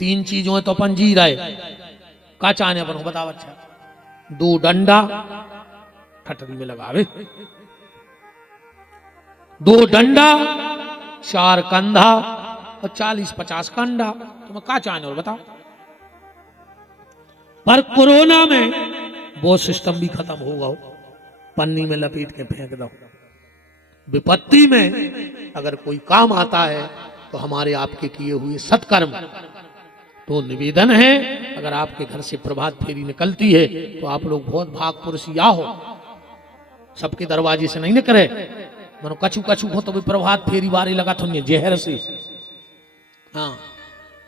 3 चीजों है तो अपन जी रहे का चाहने अपन बताओ। अच्छा 2 डंडा ठटरी में लगावे, 2 डंडा 4 कंधा और 40-50 कंडा, तुम्हें का चाहने और बताओ। पर कोरोना में वो सिस्टम भी खत्म होगा, पन्नी में लपेट के फेंक दो। विपत्ति में अगर कोई काम आता है तो हमारे आपके किए हुए सत्कर्म। तो निवेदन है अगर आपके घर से प्रभात फेरी निकलती है तो आप लोग बहुत भाग पुरुषिया हो, सबके दरवाजे से नहीं निकले। मनो कछु कछु हो तो भी प्रभात फेरी बारी लगा तो जहर से, हाँ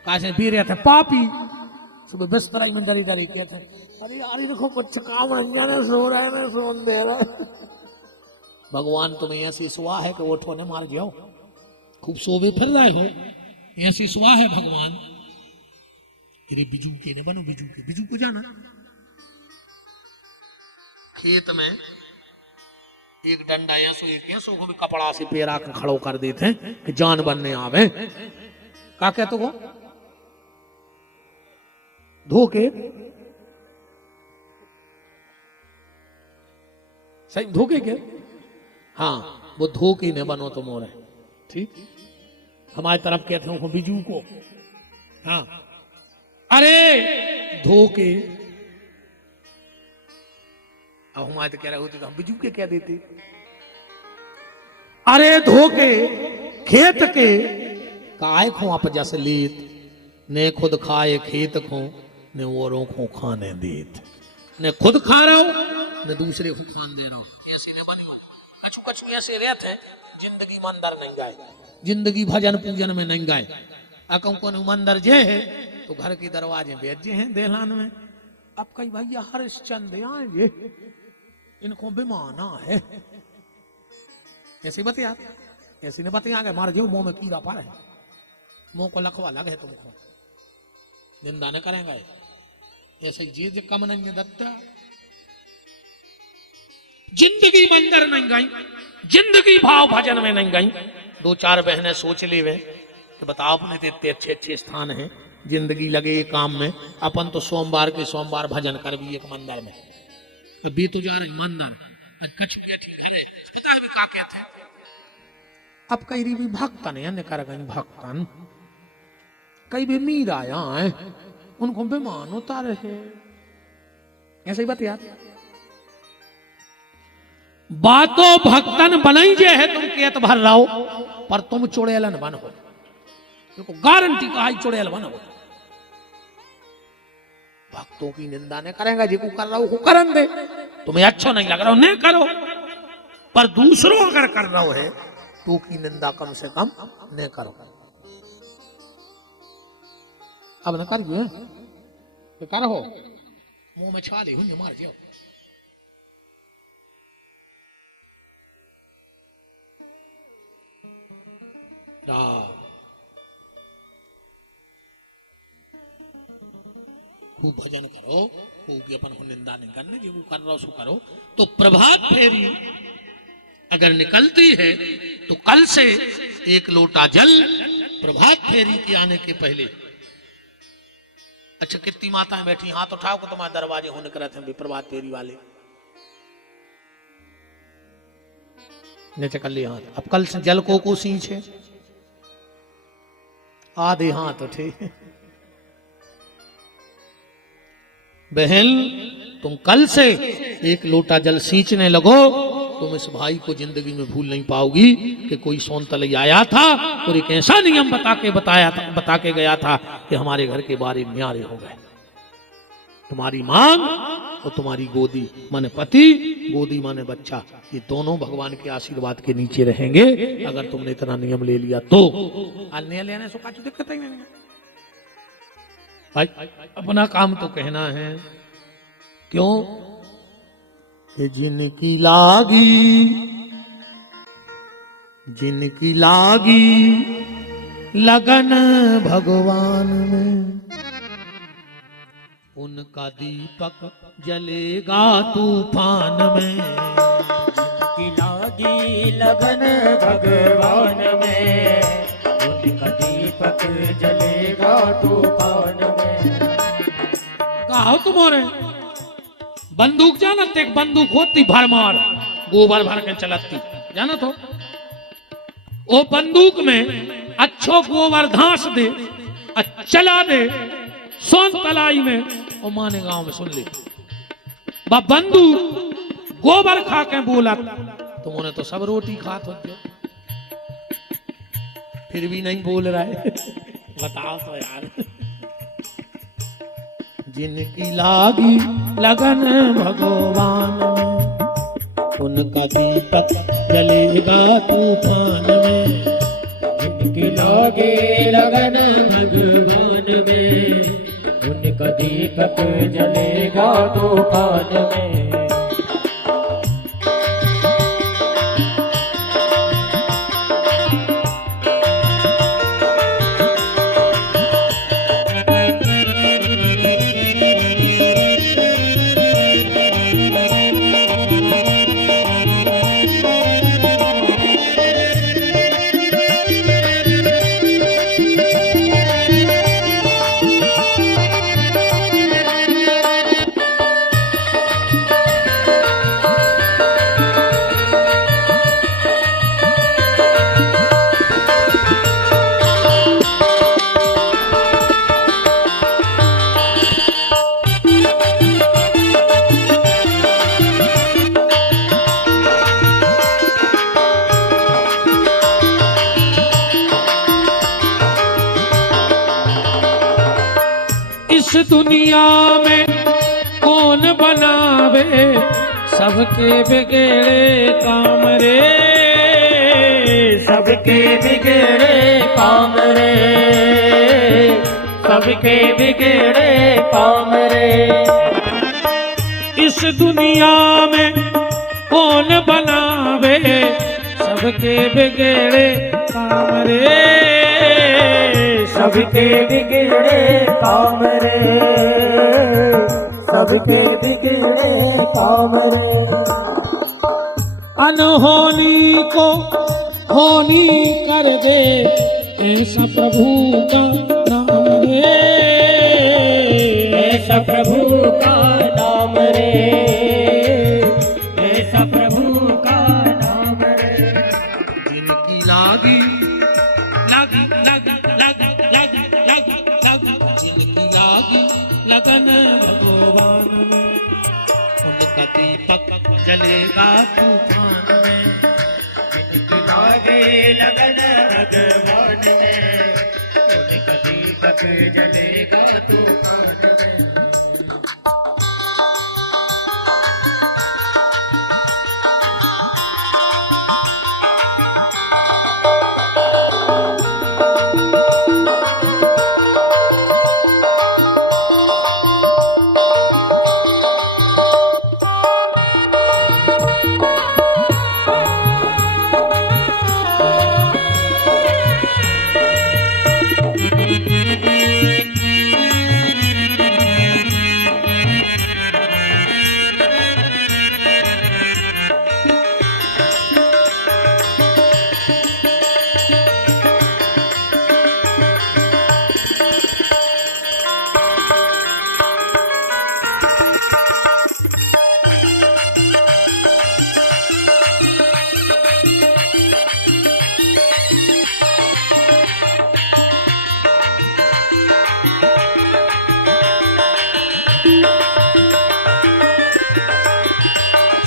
कासे पी रहे थे पापी, सुबह बिस्तर में डरी डरी कहते अरे यार देखो कुछ काम रंजाने सो रहे हैं सोन दे रहे। भगवान तुम्हें ऐसी सुहा है कि उठो ने मार जाओ, खूब सोवे फिर रहे हो, ऐसी सुहा है भगवान। अरे बिजू के ने बनो, बिजू को जाना खेत में एक डंडा ऐसो एक ऐसो को भी कपड़ा से पैरा के खड़ो कर देते हैं कि जान बनने आवे। का कहते हो धोके, सही धोके के, हाँ वो धोके ने बनो तो मोरे ठीक। हमारी तरफ कहते हैं बिजू को, हाँ अरे धोके। अब हमारे तो कह रहे होते तो हम बिजू के क्या देते। अरे धोके खेत के काय खो आप जैसे लेत, ने खुद खाए खेत खो ने औरों को खाने देत, ने खुद खा रहा हो ने दूसरे को खान दे रहा हो। ऐसे ने बनी कछु कछु ऐसे रहते हैं जिंदगी में अंदर नहीं गाए, जिंदगी भजन पूजन में नहीं गाए। अकम को मंदिर जे है तो घर के दरवाजे बेचे हैं देहलान में। अब कई भैया हरिश्चंद्र आएंगे, इनको बेमाना है, ऐसे बतिया, ऐसे ने बतिया गए मार जो मुंह में कीड़ा पा रहे, मुंह को लखवा लगे तुमको निंदा न करेंगे। ऐसे जे कम नहीं दत्ता, जिंदगी मंदिर नहीं गई, जिंदगी भाव भजन में नहीं गई। 2-4 बहनें सोच ले वे कि बताओ अपने इतने अच्छे स्थान है, जिंदगी लगे काम में, अपन तो सोमवार के सोमवार भजन कर भी एक मंदिर में, तो बी तो जा रहे मंदिर कछ पता है का कहते हैं। अब कई भी भक्तन अन्य कर गई भक्तन, कई भी मीरा आए उनको बेमान होता रहे, ऐसे ही बतिया। बातों भक्तन बनाई जे है तुम केत भर रहो, पर तुम चुड़ैलन बन हो, देखो गारंटी का आई चुड़ैल बन हो। भक्तों की निंदा नहीं करेंगे, जिको कर रहा हो करन दे, तुम्हें अच्छा नहीं लग रहा हो नहीं करो, पर दूसरों अगर कर रहा हो है तो की निंदा कम से कम नहीं करो। अब न करिए तो करो, मुंह में छाले हुई मार जाओ। खूब भजन करो, खूब अपन को निंदा नहीं करने, जो कर रहा हो सो करो। तो प्रभात फेरी अगर निकलती है तो कल से 1 लोटा जल प्रभात फेरी के आने के पहले। अच्छा कितनी माताएं बैठी हाथ उठाओ को तुम्हारे दरवाजे होने कर रहे थे प्रभात फेरी वाले, नीचे कर लिया हाथ। अब कल से जल को सींचे, आधे हाथ उठे। बहन तुम कल से 1 लोटा जल सींचने लगो, तुम इस भाई को जिंदगी में भूल नहीं पाओगी कि कोई सोनतलई आया था और एक ऐसा नियम बता के गया था कि हमारे घर के बारे न्यारे हो गए। तुम्हारी मांग और तुम्हारी गोदी माने पति, गोदी माने बच्चा, ये दोनों भगवान के आशीर्वाद के नीचे रहेंगे अगर तुमने इतना नियम ले लिया तो। अन्य लेने से कुछ दिक्कत ही नहीं है भाई, अपना काम तो कहना है। क्यों कि जिनकी लागी लगन भगवान में, उनका दीपक जलेगा तूफान में। जिनकी लागी लगन भगवान में, उनका दीपक दीपक जलेगा तूफान में। कहा तुम हो रहे बंदूक जानत एक बंदूक होती भरमार गोबर भर के चलती जानत हो वो बंदूक में अच्छो गोबर घास दे चला दे सोन तलाई में और माने गांव में सुन ले बा बंदूक गोबर खा के बोला तुमने तो सब रोटी खात हो फिर भी नहीं बोल रहा है बताओ तो यार जिनकी लागी लगन भगवान में उनका दीपक जलेगा तूफान में। जिनकी लागे लगन भगवान में उनका दीपक जलेगा तूफान में। इस दुनिया में कौन बनावे सबके बिगड़े काम रे सबके बिगड़े काम रे सबके बिगड़े काम रे। इस दुनिया में कौन बनावे सबके बिगड़े काम रे सबके बिगड़े काम रे सबके बिगड़े काम रे। अनहोनी को होनी कर दे ऐसा प्रभु का नाम रे ऐसा प्रभु का नाम रे ऐसा प्रभु का नाम रे। जिनकी लागी लागी लागी लागी लागी लागी लागी जिनकी लागी लगन भगवान में उनका दीपक जलेगा तूफान में। जिनकी लागे लगन भगवान में उनका दीपक जलेगा तूफान में।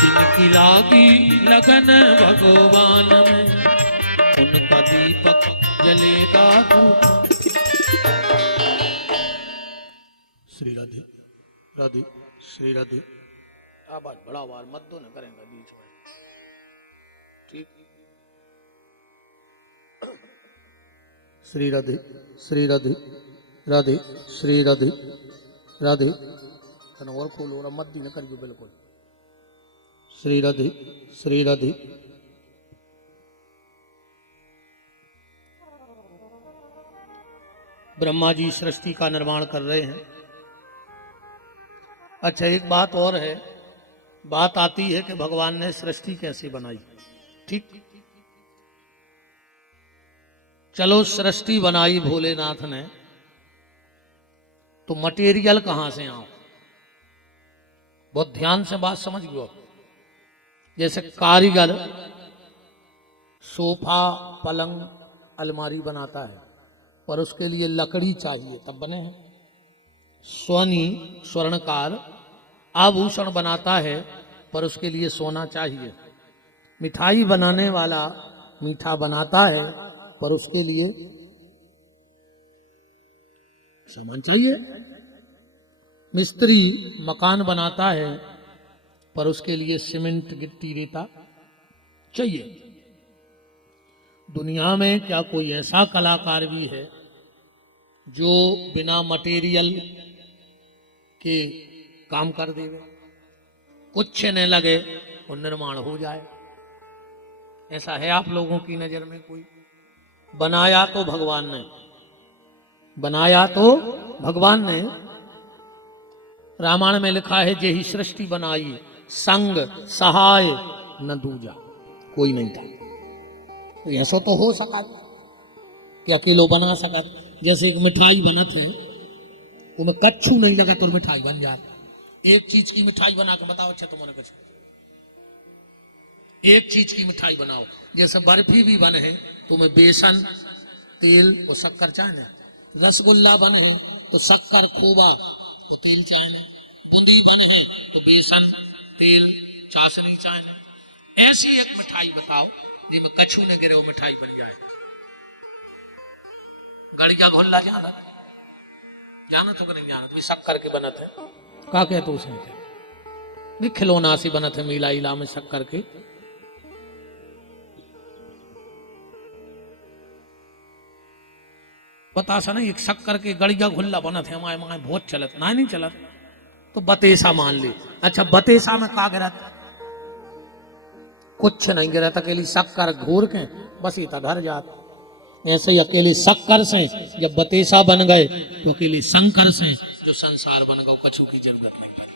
जिनकी लागी लगन भगवान में उनका दीपक जलेगा तूफान। श्री राधे राधे श्री राधे आवाज बड़ा आवाज मत दो ना करेंगे बीच में ठीक। श्री राधे श्री राधे राधे श्री राधे राधे तन और खोलो और मत दी न करियो बिल्कुल। श्री राधे श्री राधे ब्रह्मा जी सृष्टि का निर्माण कर रहे हैं। अच्छा एक बात और है, बात आती है कि भगवान ने सृष्टि कैसे बनाई। ठीक चलो सृष्टि बनाई भोलेनाथ ने, तो मटेरियल कहां से आओ? बहुत ध्यान से बात समझ लो। जैसे कारीगर सोफा, पलंग, अलमारी बनाता है, पर उसके लिए लकड़ी चाहिए तब बने हैं। स्वर्णकार आभूषण बनाता है, पर उसके लिए सोना चाहिए। मिठाई बनाने वाला मीठा बनाता है, पर उसके लिए सामान चाहिए। मिस्त्री मकान बनाता है, पर उसके लिए सीमेंट, गिट्टी, रेता चाहिए। दुनिया में क्या कोई ऐसा कलाकार भी है जो बिना मटेरियल के काम कर देवे? कुछ न लगे और निर्माण हो जाए? ऐसा है आप लोगों की नजर में कोई? बनाया तो भगवान ने, बनाया तो भगवान ने। रामायण में लिखा है, जे ही सृष्टि बनाई संग सहाय न दूजा, कोई नहीं था। तो ऐसा तो हो सका कि अकेलो बना सका। जैसे एक मिठाई बनत है, वो में कच्छू नहीं लगा तो मिठाई बन जाए। एक चीज की मिठाई बना के बताओ, अच्छा तुम्हारे कुछ एक चीज की मिठाई बनाओ। जैसे बर्फी भी बने है तो में बेसन, तेल और शक्कर चाहिए। रसगुल्ला बने है तो शक्कर, खोवा तो तेल चाहिए। तो बेसन, तेल, चाशनी चाहिए। ऐसी एक मिठाई बताओ जिसमें कछू न गिरे, वो मिठाई बन जाए। गड़िया घोल्ला जाना तो नहीं जाना, तो शक्कर के बनत है। का कहते उसमें क्या खिलौना सी बनत है, मीला इला में शक्कर के। पता सा नहीं, एक शक्कर के गड़िया घुल्ला बनत है। हमारे माए बहुत चलत ना, नहीं चलत तो बतेसा मान ले। अच्छा, बतेसा में का गिरत? कुछ नहीं गिरत, अकेली शक्कर घोर के बस इतना घर जात। ऐसे ही अकेले शक्कर से जब बतेसा बन गए, तो अकेले शंकर से जो संसार बन गए, कछु की जरूरत नहीं पड़ी।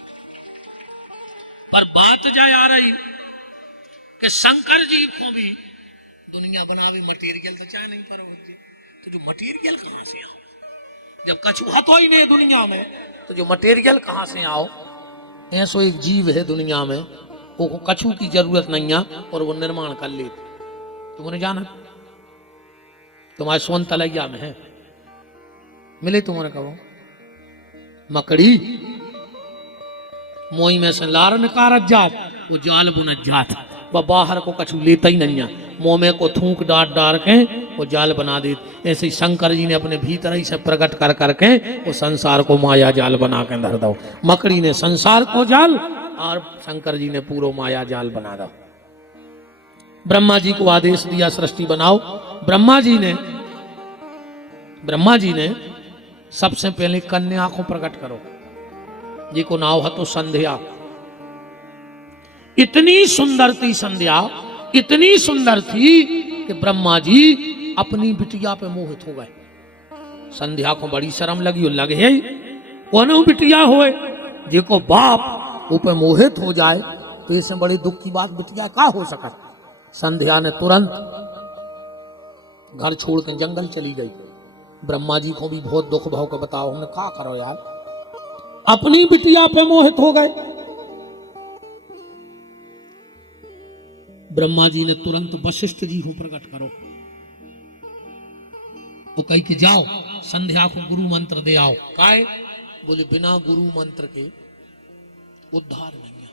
पर बात जाए आ रही कि शंकर जी को भी दुनिया बनावी, मटेरियल तो चाहे नहीं पर तो जो मटेरियल कहां से आओ? जब कछु हतो ही नहीं दुनिया में, तो जो मटेरियल कहां से आओ? ऐसो एक जीव है दुनिया में, वो कछु की जरूरत नहीं है और वो निर्माण कर लेते। तुमने जाना तुम्हारे सोन तलैया में है, मिले तुम्हारे कहो मकड़ी मोई में से लार निकारत जात, वो जाल बुनत जात। वह बाहर को कछु लेता ही नहीं है, मुंह में को थूक डाट डार के वो जाल बना देते। ऐसे ही शंकर जी ने अपने भीतर ही से प्रकट कर करके वो संसार को माया जाल बना के धर दो। मकड़ी ने संसार को जाल और शंकर जी ने पूरा माया जाल बना दो। ब्रह्मा जी को आदेश दिया सृष्टि बनाओ। ब्रह्मा जी ने सबसे पहले कन्या को प्रकट करो, जी को नाव है तो संध्या। इतनी सुंदर थी संध्या, इतनी सुंदर थी कि ब्रह्मा जी अपनी बिटिया पे मोहित हो गए। संध्या को बड़ी शर्म लगी, लगे है कौन बिटिया होए जिको बाप ऊपर मोहित हो जाए, तो इससे बड़ी दुख की बात बिटिया का हो सका। संध्या ने तुरंत घर छोड़ के जंगल चली गई। ब्रह्मा जी को भी बहुत दुख भाव के बताओ, हमने क्या करो यार, अपनी बिटिया पे मोहित हो गए। ब्रह्मा जी ने तुरंत वशिष्ठ जी को प्रकट करो, वो कही कि जाओ संध्या को गुरु मंत्र दे आओ। काहे? बोले बिना गुरु मंत्र के उद्धार नहीं है।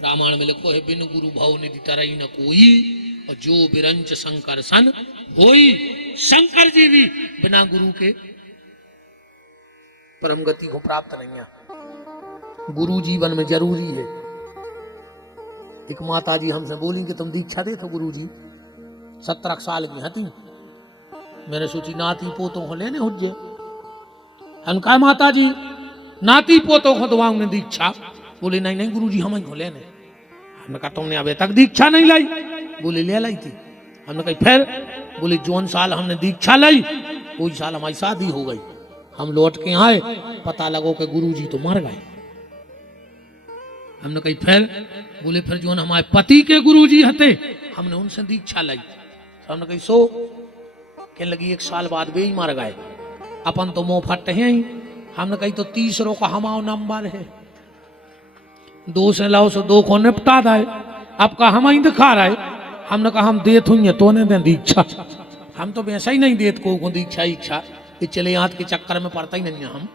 रामायण में लिखो है, बिन गुरु भव निधि तरई न कोई, और जो बिरंच शंकर सन होई। शंकर जी भी बिना गुरु के परम गति को प्राप्त नहीं है। गुरु जीवन में जरूरी है। एक माता जी हमसे बोली कि तुम दीक्षा दे तो गुरु जी 17 साल की हती। मैंने सोची नाती पोतों को लेने हुज्जे। हम कहा माता जी नाती पोतों को दवाऊंगे दीक्षा। बोले नहीं नहीं गुरु जी हम को लेने। हमने कहा तुमने अभी तक दीक्षा नहीं लाई। बोले ले लाई थी। हमने कहा फिर? बोले जोन साल हमने दीक्षा लाई उस साल हमारी शादी हो गई। हम लौट के आए, पता लगो कि गुरु जी तो मर गए। हमने कही फिर? बोले फिर जो हमारे पति के गुरु जी हते, हमने उनसे दीक्षा लाई। तो हमने कही सो कहने लगी 1 साल बाद वे ही मर गए, अपन तो मुंह फट हैं ही। हमने कही तो 30 का हमारा नंबर है, 2 से लाओ सो 2 को निपटा दाए, आपका हम ही दिखा रहा है। हमने कहा हम देत हुई तो ने दे दीक्षा, हम तो वैसा ही नहीं देत को दीक्षा इच्छा कि चले हाथ के चक्कर में पड़ता ही नहीं है।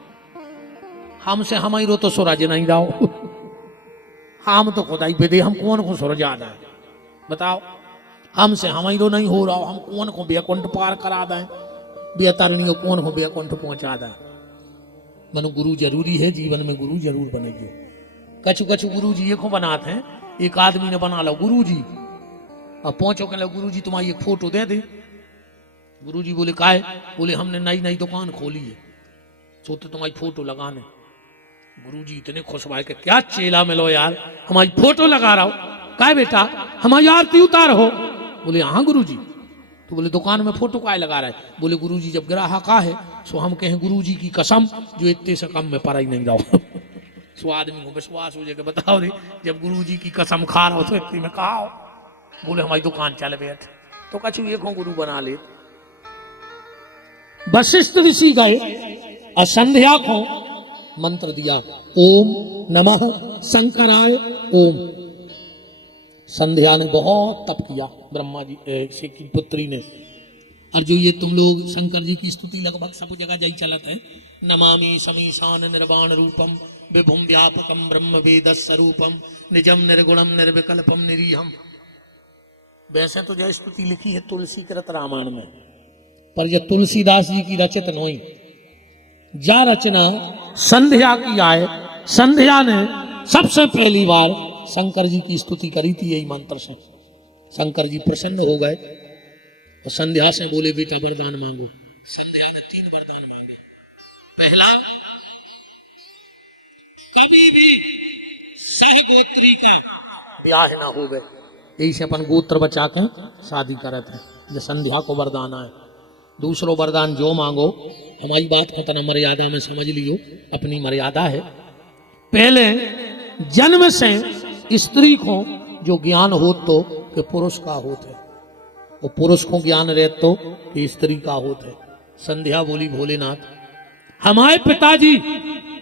हमसे हम ही रो तो सूरज नहीं जाओ, हम तो खुदाई पे दे, हम कौन को सूरज याद है बताओ। हमसे हम ही रो नहीं हो रहा, हम कौन को बेकुंठ पार करा दें, बेतरणी को कौन को बेकुंठ पहुंचा दें। मनु गुरु जरूरी है, जीवन में गुरु जरूर बनेगी। कछु कछु गुरु जी ये को बनाते हैं, एक आदमी ने बना लो गुरु जी, अब पहुंचो कह लो गुरु जी तुम्हारी एक फोटो दे दे। गुरु जी बोले काहे? बोले हमने नई नई दुकान खोली है, सो तो तुम्हारी फोटो लगाने। गुरु जी इतने खुश भाई के क्या चेला मिलो यार, हमारी फोटो लगा रहा हो, काहे बेटा हमारी आरती उतार हो। बोले हाँ गुरु जी। तो बोले दुकान में फोटो काहे लगा रहा है? बोले गुरु जी जब ग्राहक आ है सो हम कहें गुरु जी की कसम जो इतने से कम में पर ही नहीं जाओ। सो आदमी को विश्वास हो जाए, बताओ रे जब गुरु जी की कसम खा रहा हो तो इतनी में कहा हो। बोले हमारी दुकान चल बैठ, तो कछु एक गुरु बना ले। वशिष्ठ ऋषि गए और संध्या को मंत्र दिया, ओम नमः शंकराय ओम। संध्या ने बहुत तप किया, ब्रह्मा जी से की पुत्री ने। और जो ये तुम लोग शंकर जी की स्तुति लगभग सब जगह जाई चलत है, नमामि समीशान निर्वाण रूपम विभुम व्यापकम ब्रह्म वेद स्वरूपम निजम निर्गुणम निर्विकल्पम निरीहम। वैसे तो जो स्तुति लिखी है तुलसी कृत रामायण में, पर यह तुलसीदास जी की रचित नहीं, जा रचना संध्या की आए। संध्या ने सबसे पहली बार शंकर जी की स्तुति करी थी यही मंत्र से। शंकर जी प्रसन्न हो गए और संध्या से बोले बेटा वरदान मांगो। संध्या ने 3 वरदान मांगे। पहला, कभी भी सहगोत्री का ब्याह ना हो गए, यही से अपन गोत्र बचा के शादी करते हैं, ये संध्या को वरदान है। दूसरो वरदान जो मांगो, हमारी बात को तना मर्यादा में समझ लियो, अपनी मर्यादा है। पहले जन्म से स्त्री को जो ज्ञान हो तो कि पुरुष का होत है, और पुरुष को ज्ञान रहे तो कि स्त्री का होत है। संध्या बोली भोलेनाथ हमारे पिताजी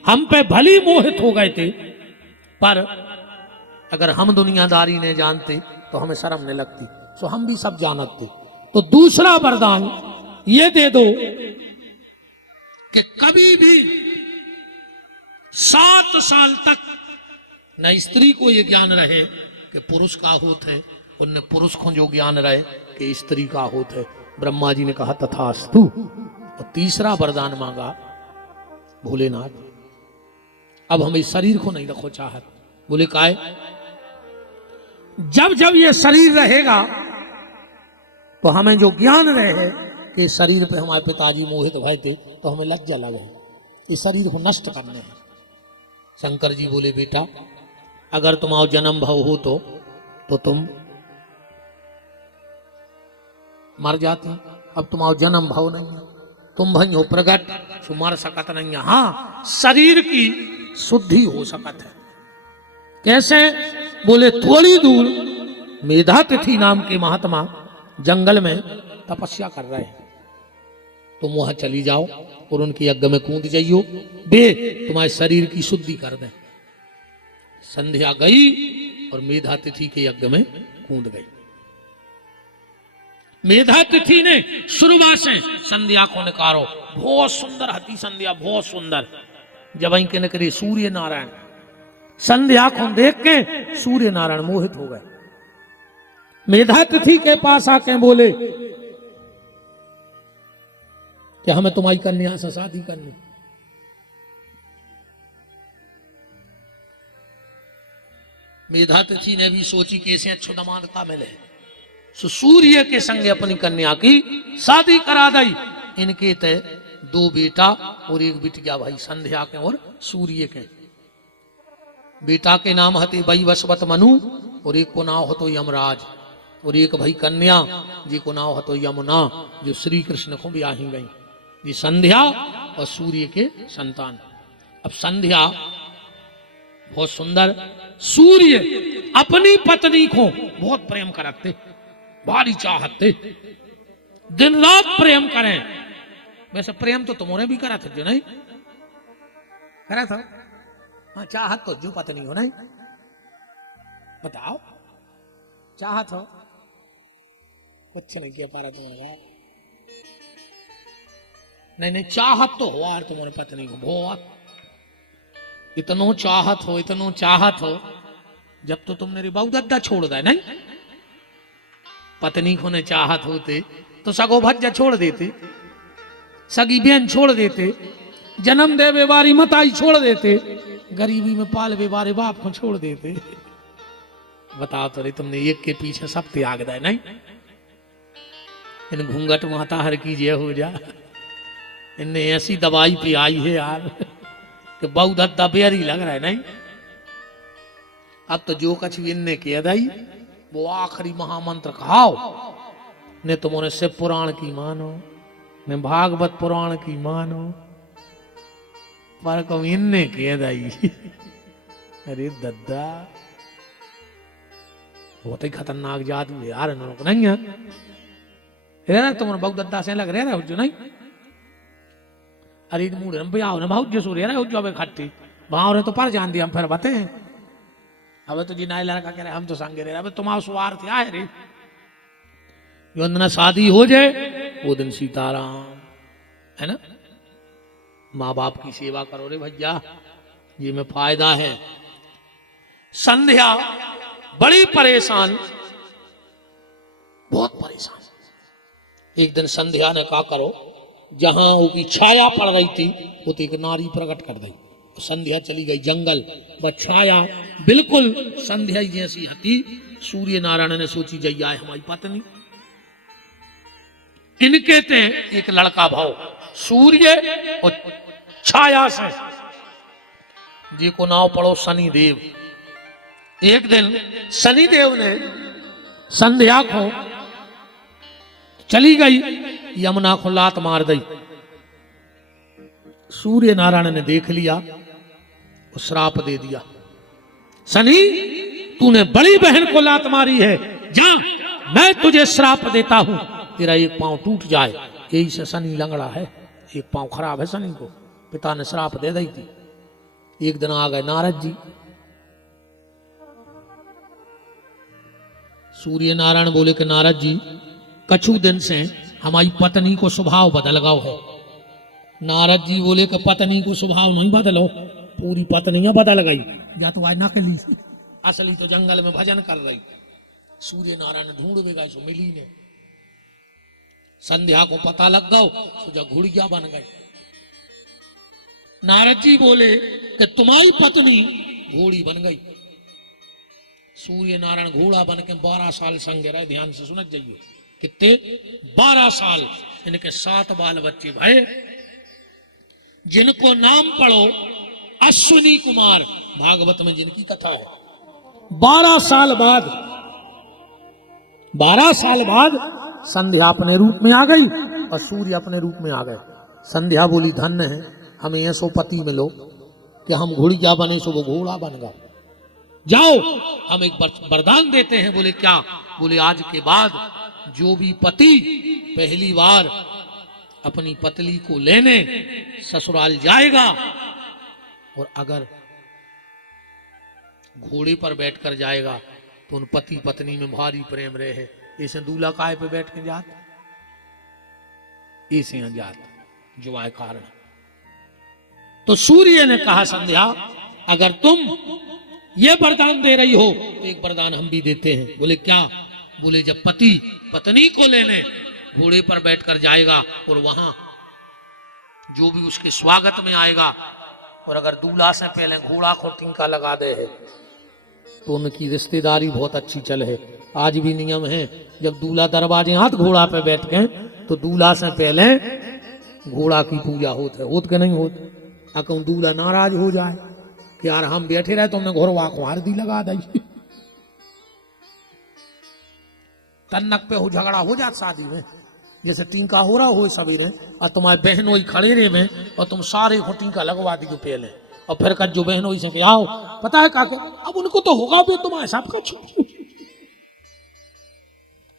हम पे भली मोहित हो गए थे, पर अगर हम दुनियादारी ने जानते तो हमें शर्म नहीं लगती, सो हम भी सब जानते। तो दूसरा वरदान ये दे दो कि कभी भी 7 साल तक न स्त्री को ये ज्ञान रहे कि पुरुष का होत है, और न पुरुष को जो ज्ञान रहे कि स्त्री का होत है। ब्रह्मा जी ने कहा तथास्तु। और तीसरा वरदान मांगा भोलेनाथ अब हमें शरीर को नहीं रखो चाहत। बोले काहे? जब जब ये शरीर रहेगा तो हमें जो ज्ञान रहे कि शरीर पे हमारे पिताजी मोहित भय थे, तो हमें लज्जा लगे इस शरीर को नष्ट करने हैं। शंकर जी बोले बेटा अगर तुम्हारा जन्म भाव हो तो तुम मर जाती, अब तुम्हारा जन्म भाव नहीं है, तुम भई हो प्रगट, सो मर सकत नहीं है। हाँ शरीर की शुद्धि हो सकत है। कैसे? बोले थोड़ी दूर मेधातिथि नाम के महात्मा जंगल में तपस्या कर रहे हैं, तुम वहां चली जाओ और उनके यज्ञ में कूद जाइयो, वे तुम्हारे शरीर की शुद्धि कर दें। संध्या गई और मेधातिथि के यज्ञ में कूद गई। मेधातिथि ने शुरुआत से संध्या को निकारो, बहुत सुंदर हती संध्या, बहुत सुंदर। जब इनके निकले सूर्य नारायण, संध्या को देख के सूर्य नारायण मोहित हो गए। मेधातिथि के पास आके बोले कि हमें तुम्हारी कन्या से शादी करनी। मेधातिथि ने भी सोची कैसे अच्छो दामाद का मिले, सो सूर्य के संग अपनी कन्या की शादी करा दी। इनके ते 2 बेटा और 1 बिटिया भाई, संध्या के और सूर्य के। बेटा के नाम हते वैवस्वत मनु और एक को नाम हतो यमराज, और एक भाई कन्या जी को नाम हतो यमुना, जो श्री कृष्ण को ब्याही गई। ये संध्या और सूर्य के संतान। अब संध्या बहुत सुंदर, सूर्य अपनी पत्नी को बहुत प्रेम करते, भारी चाहते। दिन रात प्रेम करें। वैसे प्रेम तो तुम्हारे भी करा था जो नहीं करा था? हाँ, चाहत तो जो पत्नी हो नहीं, बताओ चाहत हो? कुछ नहीं किया पारा तुम्हारा। नहीं नहीं, चाहत तो हो यार तुम्हारे पत्नी को बहुत, इतनो चाहत हो, इतनो चाहत हो। जब तो तुमने रिबाऊ दद्दा छोड़ दे नहीं, पत्नी को ने चाहत होते तो सगो भज्जा छोड़ देते, सगी बहन छोड़ देते, जन्म दे बेवारी मताई छोड़ देते, गरीबी में पाल बेवारे बाप को छोड़ देते। बताओ तो रे, तुमने एक के पीछे सब त्याग दे नहीं। इन घूंघट माता हर की जय हो जा, इनने ऐसी दवाई पे आई है यार कि बहुत हद्दा बेरी लग रहा है नहीं। अब तो जो कछ भी इनने किया दाई वो आखिरी महामंत्र खाओ, ने तुम्हारे शिव पुराण की मानो, ने भागवत पुराण की मानो, पर कम इनने किया दाई। अरे दद्दा बहुत ही खतरनाक जादू है यार, इन लोगों को नहीं है रे, तुम्हारे बहुत दद्दा से लग रहा है जो नहीं। अरे मूड भैया ने बहुत जसूर है जो अबे खट्टी वहां रहे तो पर जान दिया हम फिर बातें हैं। अब तो जी नाई लड़का कह रहे हम तो संगे रहे, अब तुम्हारा स्वार्थ क्या है रे। जो दिन शादी हो जाए वो दिन सीताराम है ना, माँ बाप की सेवा करो रे भैया, ये में फायदा है। संध्या बड़ी परेशान, बहुत परेशान। एक दिन संध्या ने कहा करो, जहां उसकी छाया पड़ रही थी वो तो एक नारी प्रकट कर दी। संध्या चली गई जंगल, वह छाया बिल्कुल संध्या जैसी हती। सूर्य नारायण ने सोची जैया है हमारी पत्नी। इनके ते एक लड़का भाव सूर्य और छाया से जी को नाव पड़ो शनिदेव। एक दिन शनिदेव ने संध्या को चली गई यमुना को लात मार दी। सूर्य नारायण ने देख लिया और श्राप दे दिया, शनि तूने बड़ी बहन को लात मारी है, जा मैं तुझे श्राप देता हूं, तेरा एक पांव टूट जाए। यही से शनि लंगड़ा है, एक पांव खराब है शनि को, पिता ने श्राप दे दी थी। एक दिन आ गए नारद जी, सूर्य नारायण बोले कि नारद जी कछु दिन से हमारी पत्नी को स्वभाव बदल गया है। नारद जी बोले कि पत्नी को स्वभाव नहीं बदलो, पूरी पत्नियां बदल गई, या तो आज नकली असली तो जंगल में भजन कर रही। सूर्य नारायण ढूंढ भी गए सो मिली ने। संध्या को पता लग गया तो जब घुड़िया बन गई। नारद जी बोले कि तुम्हारी पत्नी घोड़ी बन गई। सूर्य नारायण घोड़ा बन के 12 साल संग रहे। ध्यान से सुनत जाइए, कितने 12 साल। इनके 7 बाल बच्चे भाई, जिनको नाम पढ़ो अश्विनी कुमार, भागवत में जिनकी कथा है। 12 साल बाद संध्या अपने रूप में आ गई और सूर्य अपने रूप में आ गए। संध्या बोली धन्य है हमें ऐसो पति मिलो कि हम घोड़िया बने सो वो घोड़ा बन गया। जाओ हम एक वरदान देते हैं। बोले क्या? बोले आज के बाद जो भी पति पहली बार अपनी पत्नी को लेने ससुराल जाएगा और अगर घोड़े पर बैठकर जाएगा तो उन पति पत्नी में भारी प्रेम रहे। ऐसे दूल्हा काय पे बैठ के जात, ऐसे यहां जात जो आए कारण। तो सूर्य ने कहा संध्या अगर तुम ये वरदान दे रही हो तो एक वरदान हम भी देते हैं। बोले क्या? बोले जब पति पत्नी को लेने घोड़े पर बैठकर जाएगा और वहां जो भी उसके स्वागत में आएगा और अगर दूल्हा से पहले घोड़ा को टीका लगा दे है तो उनकी रिश्तेदारी बहुत अच्छी चल है। आज भी नियम है, जब दूल्हा दरवाजे हाथ घोड़ा पे बैठ के तो दूल्हा से पहले घोड़ा की पूजा होती है। होत के नहीं होत? अगर दूल्हा नाराज हो जाए कि यार हम बैठे रहे तो हमने घोड़वा को हरदी लगा दी, तन्नक पे हो झगड़ा हो जाता शादी में। जैसे टीका हो रहा हो सवेरे और तुम्हारे बहन वही खड़े रहे में और तुम सारे को टीका लगवा दियो पहले और फिर कर जो बहन वही से आओ पता है काके अब उनको तो होगा भी तुम्हारे सबका छू।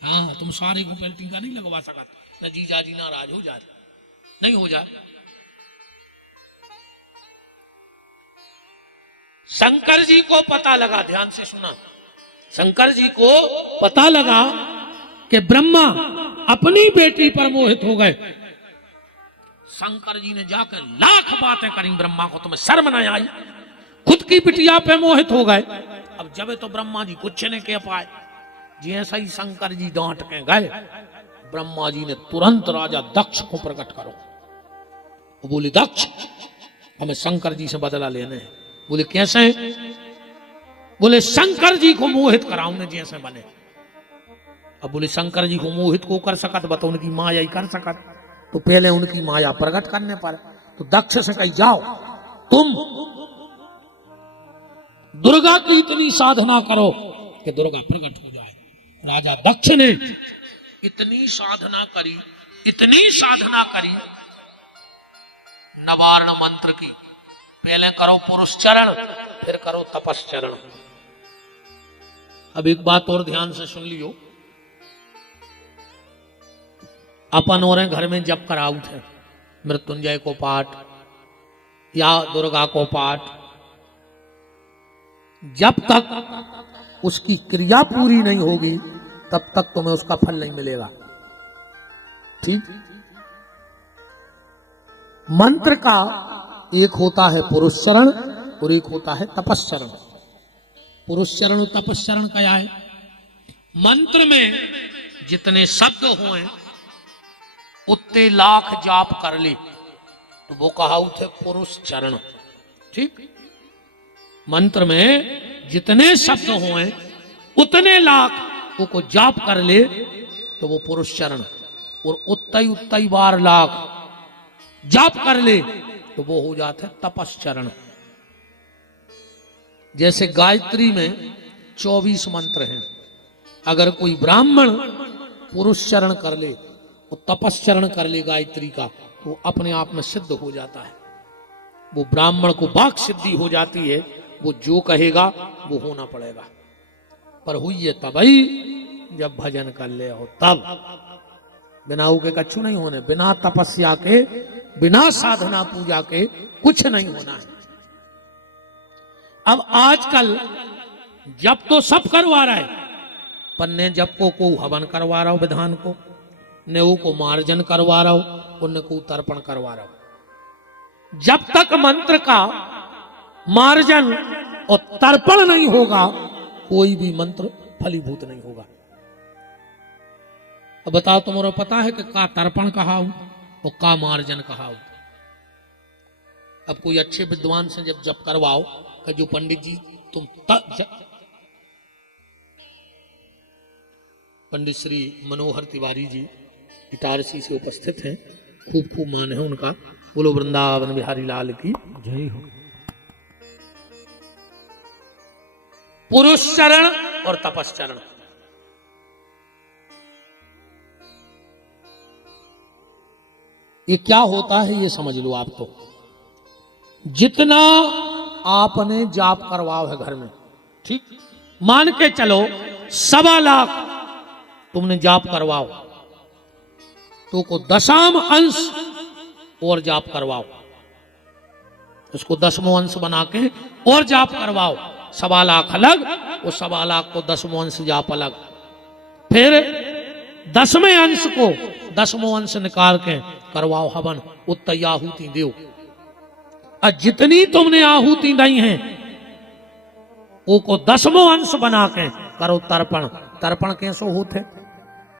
हाँ तुम सारे को पहले टीका नहीं लगवा सका न जीजा जी नाराज हो जाए, नहीं हो जाए। शंकर जी को पता लगा, ध्यान से सुना, शंकर जी को पता लगा कि ब्रह्मा अपनी बेटी पर मोहित हो गए। शंकर जी ने जाकर लाख बातें करी ब्रह्मा को, तुम्हें शर्म नहीं आई, खुद की बिटिया पे मोहित हो गए। अब जब तो ब्रह्मा जी कुछ नहीं कह पाए, जैसा ही शंकर जी डांट के गए, ब्रह्मा जी ने तुरंत राजा दक्ष को प्रकट करो। वो बोले दक्ष हमें शंकर जी से बदला लेने हैं। बोले कैसे? बोले शंकर जी को मोहित कराऊं ने जैसे बने। अब बोले शंकर जी को मोहित को कर सकत, बताओ उनकी माया ही कर सकत, तो पहले उनकी माया प्रकट करने पर। तो दक्ष से कही जाओ तुम दुर्गा की इतनी साधना करो कि दुर्गा प्रकट हो जाए। राजा दक्ष ने इतनी साधना करी, इतनी साधना करी, नवारण मंत्र की, पहले करो पुरुष चरण, फिर करो तपस्चरण। अब एक बात और ध्यान से सुन लियो, अपन और घर में जप कराऊ थे मृत्युंजय को पाठ या दुर्गा को पाठ, जब तक उसकी क्रिया पूरी नहीं होगी तब तक तुम्हें उसका फल नहीं मिलेगा। ठीक? मंत्र का एक होता है पुरुष चरण और एक होता है तपस्चरण। पुरुष चरण और तपस्चरण क्या है? मंत्र में जितने शब्द हों उतने लाख जाप कर ले तो वो कहाऊ थे पुरुष चरण। ठीक? मंत्र में जितने शब्द हों उतने लाख को जाप कर ले तो वो पुरुष चरण, और उतई बार लाख जाप कर ले तो वो हो जाता है तपस्चरण। जैसे गायत्री में 24 मंत्र हैं, अगर कोई ब्राह्मण पुरुष चरण कर ले और तपस्चरण कर ले गायत्री का तो अपने आप में सिद्ध हो जाता है। वो ब्राह्मण को वाक सिद्धि हो जाती है, वो जो कहेगा वो होना पड़ेगा। पर हुई है तभी जब भजन कर ले हो, तब बिना के कछु नहीं होने, बिना तपस्या के, बिना साधना पूजा के कुछ नहीं होना है। अब आजकल जब तो सब करवा रहा है, पर ने जब को हवन करवा रहा हो, विधान को नेऊ को मार्जन करवा रहा हो, पुण्य को तर्पण करवा रहा हो। जब तक मंत्र का मार्जन और तर्पण नहीं होगा कोई भी मंत्र फलीभूत नहीं होगा। अब बताओ, तुम्हारा पता है कि का तर्पण कहा हूं और का मार्जन कहा हूं? अब कोई अच्छे विद्वान से जब जप करवाओ कि जो पंडित जी तुम पंडित श्री मनोहर तिवारी जी इटारसी से उपस्थित हैं, खूब खूब मान है उनका, बोलो वृंदावन बिहारी लाल की जय हो। पुरुष चरण और तपस्चरण, ये क्या होता है ये समझ लो आप। तो जितना आपने जाप करवाओ है घर में, ठीक, मान के चलो 1.25 लाख तुमने जाप करवाओ तो को 10वां अंश और जाप करवाओ, उसको 10वां अंश बना के और जाप करवाओ। 1.25 लाख अलग और 1.25 लाख को 10वां अंश जाप अलग, फिर 10वें अंश को 10वां अंश निकाल के करवाओ हवन, उत्तर आहुति दो। और जितनी तुमने आहुति दी है वो को 10वां अंश बना के करो तर्पण। तर्पण कैसे होते?